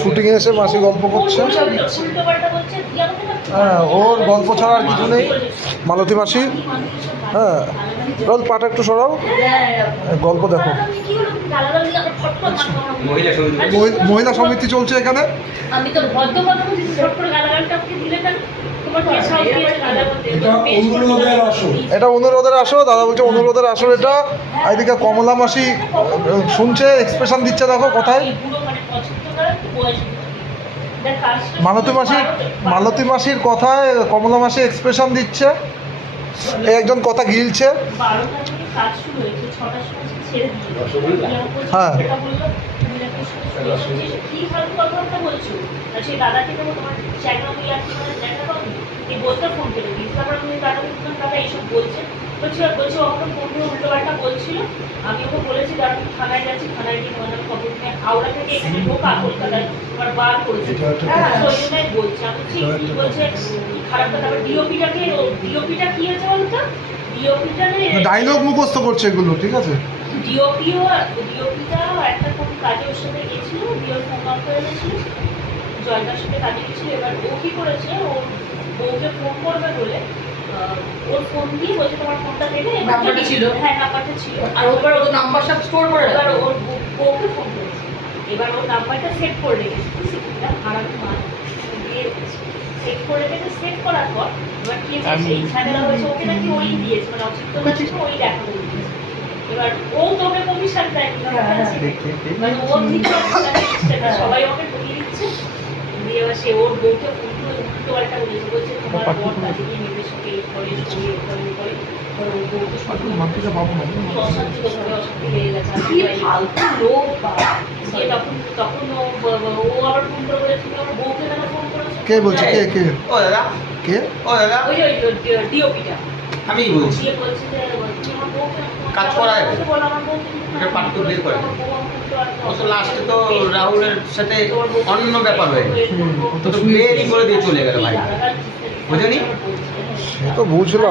শুটিংয়ে এসে মাসি গল্প করছে। হ্যাঁ, ওর গল্প ছাড়া আর কিছু নেই মালতী মাসি। হ্যাঁ, রোজ পাটা একটু সরাও, গল্প দেখো। মহিলা সমিতি চলছে এখানে। এটা অনুরোধের আসর, দাদা বলছে অনুরোধের আসর এটা। এদিকে কমলা মাসি শুনছে, এক্সপ্রেশন দিচ্ছে, দেখো কোথায়। মালতী মাসির কথায় কমলা মাসি এক্সপ্রেশন দিচ্ছে, একজন কথা গিলছে। হ্যাঁ, আমি ওকে বলেছি দাঁড়ান থানায় যাচ্ছি, থানায় গিয়ে তোমার খবর নিয়ে হাওড়া থেকে এখানে ঢোকা কলকাতায় তোমার বার করেছে। ওই জন্যই বলছি আমি, কি বলছে কি খারাপ কথা। আবার ডিওপিটা কি হয়েছে বলতো, ডিওপিটা ডায়লগ মুখস্থ করছে এগুলো, ঠিক আছে। ডিওপিটা একটা কোন কাজে ওর সাথে গেছিল, ডিওর ফোন অফ করে গেছিল, জয়দার সাথে কাজে গেছিল। এবার ও কি করেছে, ওর বউকে ফোন করবে বলে ওর ফোন দিয়ে বলছে তোমার ফোনটা দেবে, নাম্বারটা ছিল। হ্যাঁ, নাম্বারটা ছিল। আর ওবার ওর নাম্বার সব স্টোর করে, এবার ওর বউকে ফোন করেছে। এবার ওর নাম্বারটা সেট করে রেখেছে, সেটা খারাপ মাল দিয়ে সেট করে রেখেছে। সেট করার পর এবার কি হয়েছে, এই ঝামেলা হয়েছে, ওকে নাকি ওই দিয়েছে, মানে অচিন্ত কাছে ওই দেখা করে দিয়েছে। এবার ও তোকে কমিশন দেয়, মানে ওর দিকে সবাই ওকে ঢুকিয়ে দিচ্ছে। দিয়ে এবার সে ওর বউকে ফোন করে উল্টো পাল্টা বলেছে, বলছে তোমার বর কাজে গিয়ে মেয়েদের সঙ্গে এই করে করে ওর বউকে অশান্তি লেগে গেছে। তখন ও আবার ফোন করে বলে তুমি আমার বউকে কেন ফোন করেছো। কে বলছে? কে ও দাদা, কে? ও দাদা, ওই ডিওপিটা আমি বলছি বলছে যে তুমি আমার বউকে কাজ করায় বলো, আমার বউকে এটা পার্ট টু বিয়ে করে। ও তো লাস্টে তো রাহুলের সাথে অন্য ব্যাপার হয়ে গেছে, তো বেরি করে দিয়ে চলে গেল ভাই, বুঝলি? সে তো বুঝলাম।